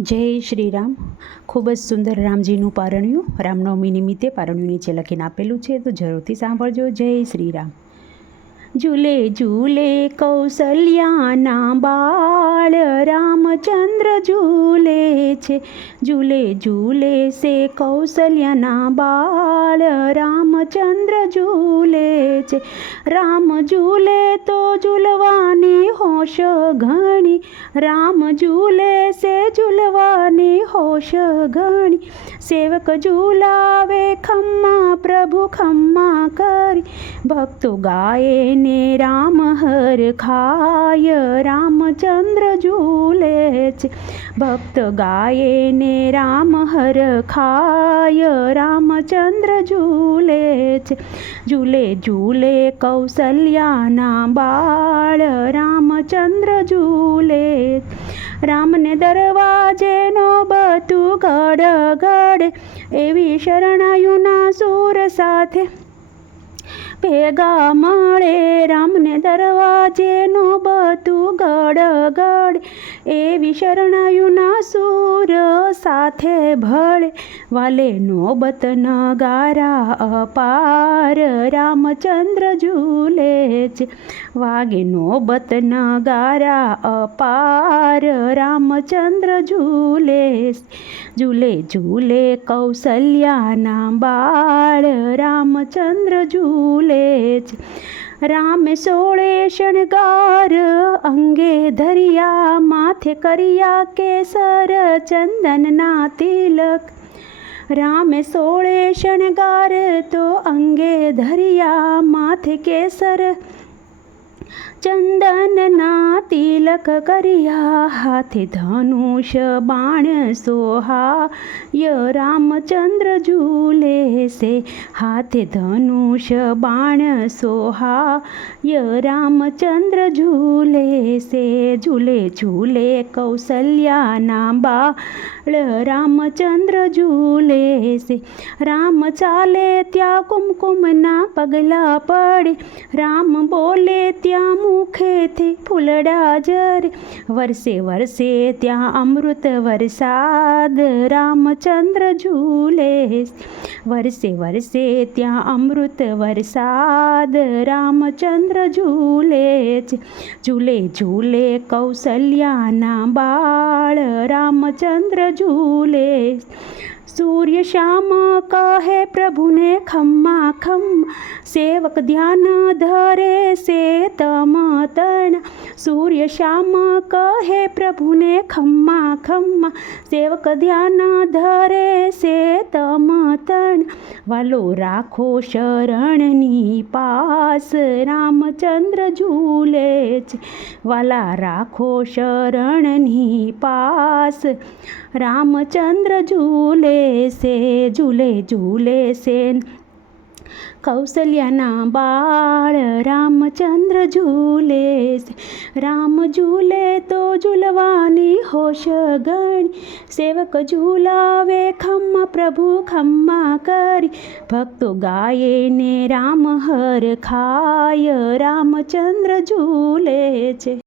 જય શ્રી રામ ખૂબ જ સુંદર રામજીનું પારણ્યું. રામનવમી નિમિત્તે પારણ્યું નીચે લખીને આપેલું છે, તો જરૂરથી સાંભળજો. જય શ્રી રામ ઝૂલે ઝૂલે કૌશલ્યાના બાળ રામચંદ્ર ઝૂલે છે. ઝૂલે ઝૂલે છે કૌશલ્યાના બાળ રામચંદ્ર ઝૂલે છે. રામ ઝૂલે તો ઝૂલવાની હોશ ઘણી. રામ ઝૂલે સે ઝૂલવાની હોશ ઘણી. સેવક ઝૂલાવે ખમ્મા, પ્રભુ ખમ્મા કરી. ભક્તો ગાય ને રામ હર ખાય. રામચંદ્ર ઝૂલે છે. ભક્ત ગાય ને રામ હર ખાય. રામચંદ્ર ઝૂલે છે ઝૂલે ઝૂલે કૌશલ્યાના બાળ, રામચંદ્ર ઝૂલે રામને દરવાજેનો બધું ગડગડ, એવી શરણાયુના સુર સાથે ભેગા મળે. રામને દરવાજેનો બધું ગડગડ ગડ એવી શરણાયુના સુર સાથે ભળે વાલે નોબત નગારા, અપાર રામચંદ્ર ઝૂલે છે વાગે નોબત નગારા, અપાર રામચંદ્ર ઝૂલે ઝૂલે ઝૂલે કૌશલ્યાના બાળ રામચંદ્ર ઝૂલે છે રામ સોળે શણગાર અંગે ધરિયા, માથે કર્યા કેસર ચંદનના તિલક રામે સોળે શણગાર તો અંગે ધરિયા માથે કેસર. ચંદનના તિલક કર્યા હાથે ધનુષ બાણ સોહાય. રામચંદ્ર ઝૂલે છે હાથે ધનુષ બાણ સોહાય. રામચંદ્ર ઝૂલે છે ઝૂલે ઝૂલે કૌશલ્યાના બાળ રામચંદ્ર ઝૂલે છે રામ ચાલે ત્યાં કુમકુમના પગલા પડે રામ બોલે ત્યાં મુખેથી ફૂલડા જરે વરસે વરસે ત્યાં અમૃત વરસાદ રામચંદ્ર ઝૂલે વરસે વરસે ત્યાં અમૃત વરસાદ રામચંદ્ર ઝૂલે ઝૂલે ઝૂલે કૌશલ્યાના બાળ રામચંદ્ર ઝૂલે. સૂર્ય શ્યામ કહે પ્રભુને, ખમ્મા ખમ સેવક ધ્યાન ધરે સે તમ તણ. સૂર્ય શ્યામ કહે પ્રભુને, ખમ્મા ખમ સેવક ધ્યાન ધરે સે તમ તણ. વાલો, રાખો શરણની પાસ, રામચંદ્ર ઝૂલે છે વાલા, રાખો શરણની પાસ, રામચંદ્ર ઝૂલે છે ઝૂલે ઝૂલે છે કૌશલ્યાના બાળ રામચંદ્ર ઝૂલે રામ ઝૂલે તો ઝૂલવાની હોશ ગણી. સેવક ઝૂલાવે ખમ્મા, પ્રભુ ખમ્મા કરી. ભક્તો ગાયે ને રામ હર ખાય, રામચંદ્ર ઝૂલે છે.